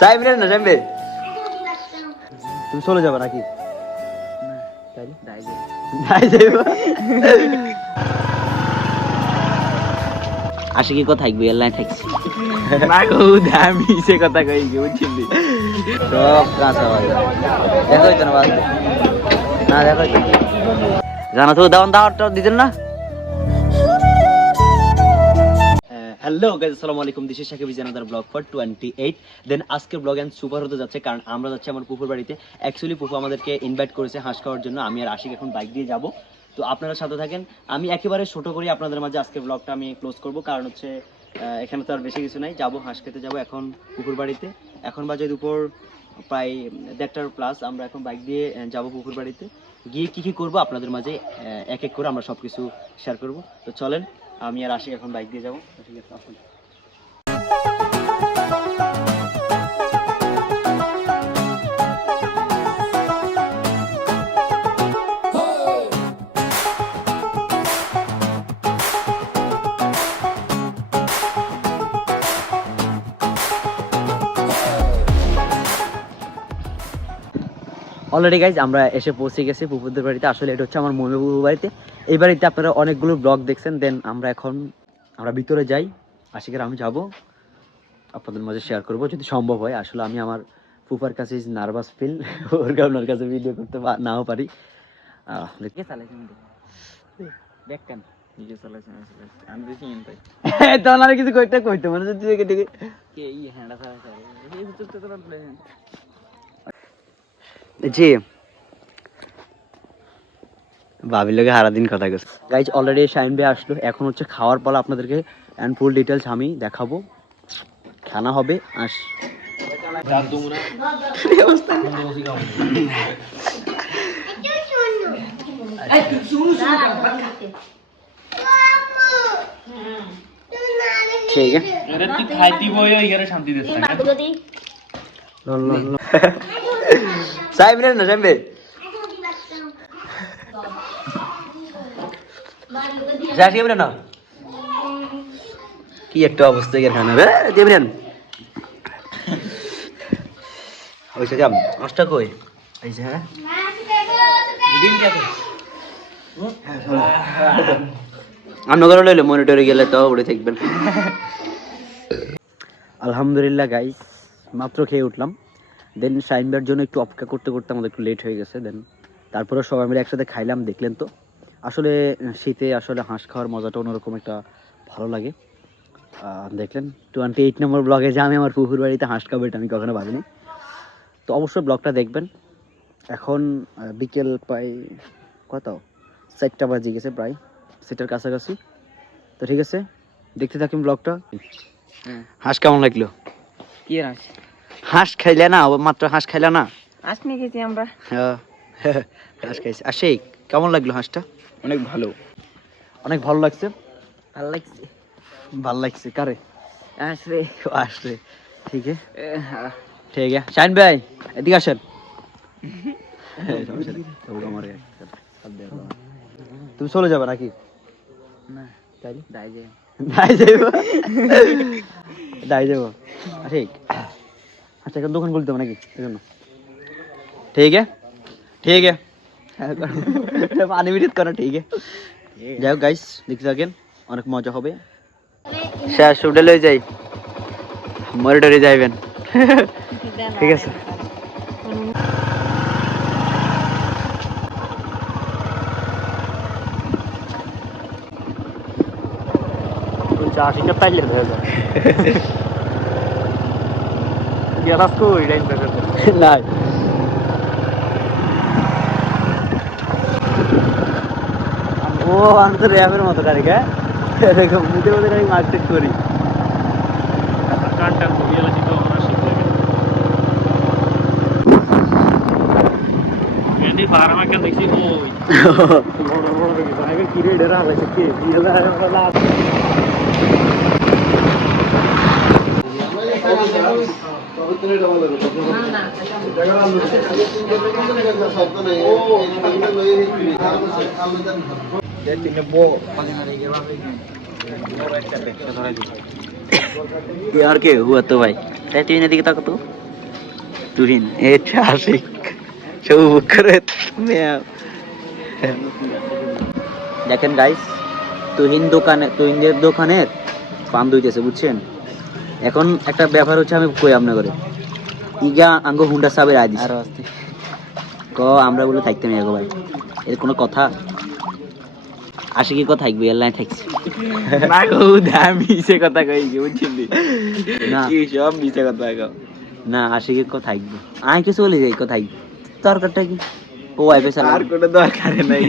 সাইমরে না সাইমরে তুমি চলে যাবে নাকি? আশিকি কথা থাকবে এলাই থাকছি আমি সে কথা কই বুঝছিলি সব কাঁচা হয় দেখো তো না বাদ না দেখো জানা তো দাওয়াটা দিতেন না। হ্যালো গাইস, আসসালামু আলাইকুম। This is Shakib is another blog for 28। দেন আজকের ব্লগ এন্ড সুপার হতে যাচ্ছে, কারণ আমরা যাচ্ছি আমার পুকুর বাড়িতে। অ্যাকচুয়ালি পুকু আমাদেরকে ইনভাইট করেছে হাঁস খাওয়ার জন্য। আমি আর আশিক এখন বাইক দিয়ে যাব, তো আপনারা সাথে থাকেন। আমি একেবারে ছোট করে আপনাদের মাঝে আজকের ব্লগটা আমি ক্লোজ করব, কারণ হচ্ছে এখানে তো আর বেশি কিছু নাই। যাবো হাঁস খেতে যাবো এখন পুকুর বাড়িতে। এখন বাজে দুপুর প্রায় 1:30 প্লাস। আমরা এখন বাইক দিয়ে যাব পুকুর বাড়িতে। গিয়ে কী কী করবো আপনাদের মাঝে এক এক করে আমরা সব কিছু শেয়ার করবো। তো চলেন, আমি আর আশিক এখন বাইক দিয়ে যাবো। ঠিক আছে, আসুন। অলরেডি গাইজ আমরা এসে পৌঁছে গেছি পুকুরদের বাড়িতে। আসলে এটা হচ্ছে আমার মমি পুকুর বাড়িতে। এই বাড়িতে আপনারা অনেকগুলো ব্লগ দেখছেন। দেন আমরা ভিতরে যাই। আশিকের আমি যাব, আপনাদের মাঝে শেয়ার করব যদি সম্ভব হয়। আসলে আমি আমার ফুফার কাছে নার্ভাস ফিল, ওর কারণে ওর কাছে ভিডিও করতে নাও পারি। কিছু কইতে কইতে মানে জি ভাবির লোকে সারাদিন কথা গেছে। গাইজ অলরেডি শাইন ভাই আসলো, এখন হচ্ছে খাওয়ার পালা। আপনাদেরকে অ্যান্ড ফুল ডিটেলস আমি দেখাবো। খানা হবে আস ঠিক আছে। সাইমরে না সাইমরে না কি একটা অবস্থা এখানে দেবেন ওইসে যাম মাছটা কই আইছে। হ্যাঁ অন্যগর লইলে মনিটরে গেলে তো উড়ে থাকবেন। আলহামদুলিল্লাহ গাইস, মাত্র খেয়ে উঠলাম। দেন শাইনবার জন্য একটু অপেক্ষা করতে করতে আমাদের একটু লেট হয়ে গেছে। দেন তারপরে সবাই মিলে একসাথে খাইলাম। দেখলেন তো আসলে শীতে আসলে হাঁস খাওয়ার মজাটা অন্যরকম একটা ভালো লাগে। দেখলেন 28 নম্বর ব্লগে যে আমি আমার পুকুর বাড়িতে হাঁস খাবো, এটা আমি কখনো ভাবিনি। তো অবশ্যই ব্লগটা দেখবেন। এখন বিকেল প্রায় কত 4টা বাজে গেছে, প্রায় 4টার কাছাকাছি। তো ঠিক আছে, দেখতে থাকুন ব্লগটা। হাঁস কেমন লাগলো? কি হাঁস খাইলে না, মাত্র হাঁস খাইলে না, হাঁস নিয়ে গেছি আমরা। হাঁস খাইছি। আশিক কেমন লাগলো হাঁসটা? অনেক ভালো, অনেক ভালো লাগছে। ভালো লাগছে, ভালো লাগছে কারে? আসবে আসবে। ঠিক আছে ঠিক আছে। শাইন ভাই এদিকে আসেন। তুমি চলে যাবে নাকি? না দাই যাবো ঠিক। আচ্ছা এখন দোকান খুলতে হবে নাকি এজন্য? ঠিক আছে ঠিক আছে আনলিমিটেড করা। ঠিক আছে, যাই হোক গাইস দেখতে থাকেন, অনেক মজা হবে। শেষ উঠে লই যাই, মরিডরে যাইবেন। ঠিক আছে। চাষিটা পাইলে হয়ে যায় গেলাস কই লাইন না ও আমি তো র্যাবের মতো গাড়ি গে এরকম মুখে মধ্যে গাড়ি মার্কেট করি। কানটা ঘুরিয়ে লাগি তো আমরা শিখে এন্ডি ফার্মা কেন দেখছি ওই বড় বড় দেখি আগে কি রে ডরা লাগছে কি বিলা বলা यार के हुआ तो भाई তাই তুই এদিকে তাকা তো তুহিন এটা আশিক সব করে দেখেন গাইস তুহিনদের দোকানের পান দইতেছে বুঝছেন এখন একটা ব্যাপার হচ্ছে আমি কই আপনা করে ইগা আঙ্গো হুন্ডা সাবের আই দিছে ক আমরা বলে থাকতে না গো ভাই এর কোনো কথা আশিকি কথা থাকবে এর লাইন থাকছে না গো দামি সে কথা কই কি বুঝছিলি না কি সব মিছে কথা কও না আশিকি কথা থাকবে আই কিছু বলে যাই কথা থাকবে দরকারটা কি ও ওয়াইফাই চালাবে আর কোনো দরকার নাই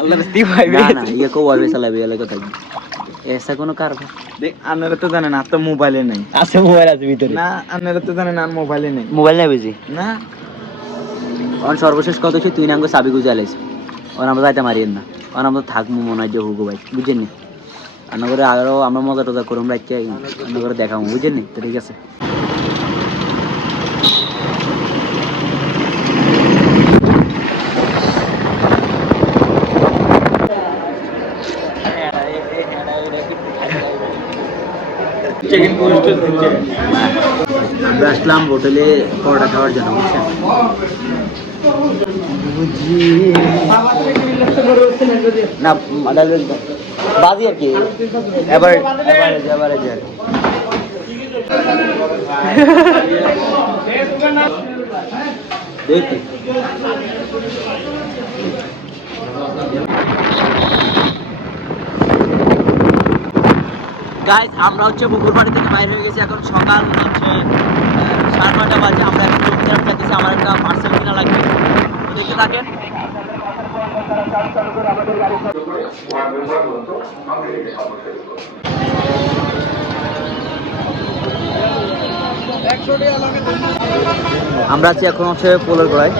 আল্লাহর রাস্তি পাইবে না না ইয়ে কো ওয়াইফাই চালাবে এর কথা থাকবে এসা কোনো কারবার দেখ আপনারা তো জানেন আর তো মোবাইলে নাই আছে মোবাইল আছে ভিতরে না আপনারা তো জানেন আর মোবাইলে নেই মোবাইল নাই বুঝি না অন সর্বশেষ কত হচ্ছে তুই নাঙ্গ চাবি গুজে আলাইছ ওর আমরা যাইতে মারিয়েন না ওর আমরা থাকবো মনে হয় যে হুগো ভাই বুঝেন নি রান্না করে আরো আমরা মজা টজা করুম রাখতে রান্না করে দেখাবো বুঝেন নি তো ঠিক আছে চেকিং পোস্ট দিচ্ছে আমরা আসলাম হোটেলে পরোটা খাওয়ার জন্য বুঝছেন না বাজি আর কি এবার দেখি গাইস আমরা হচ্ছে পুকুর বাড়ি থেকে বাইরে হয়ে গেছি এখন সকাল হচ্ছে 9:30 বাজে আমরা এখন চৌকিদার যাচ্ছি আমার একটা পার্সেল কিনা লাগবে তো দেখতে থাকেন আমরা আছি এখন হচ্ছে পোলের গোড়ায়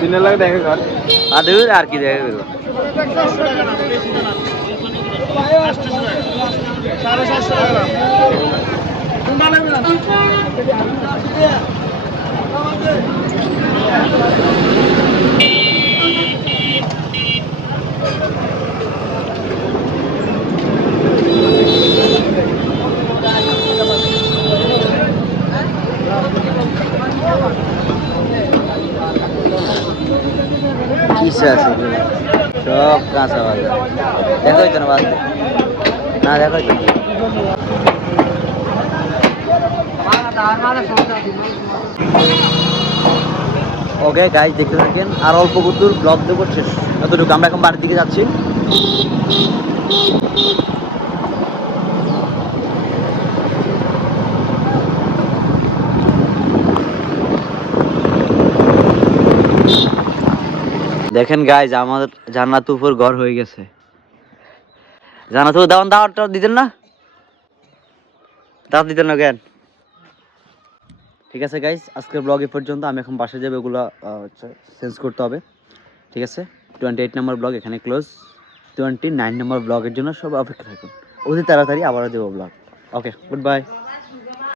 দিনে লাগে দেখা কর আর কি দেখা গেল কিসে আছে সব কাঁচা বাজার দেখাই তো না বাজার না দেখাই তো ওকে গাইজ দেখতে থাকেন আর অল্প দূর ব্লগ দেবো শেষ এতটুকু আমরা এখন বাড়ির দিকে যাচ্ছি দেখেন গাইজ আমাদের জান্নাতুপুর ঘর হয়ে গেছে জান্নাতুপুর দাওয়াত দিতেন না দাওয়াত দিতেন না কেন ঠিক আছে গাইজ আজকের ব্লগ এ পর্যন্ত আমি এখন বাসায় যাবো এগুলো চেঞ্জ করতে হবে ঠিক আছে 28 নম্বর ব্লগ এখানে ক্লোজ 29 নম্বর ব্লগের জন্য সব অপেক্ষা থাকুন অতি তাড়াতাড়ি আবারও দেবো ব্লগ ওকে গুড বাই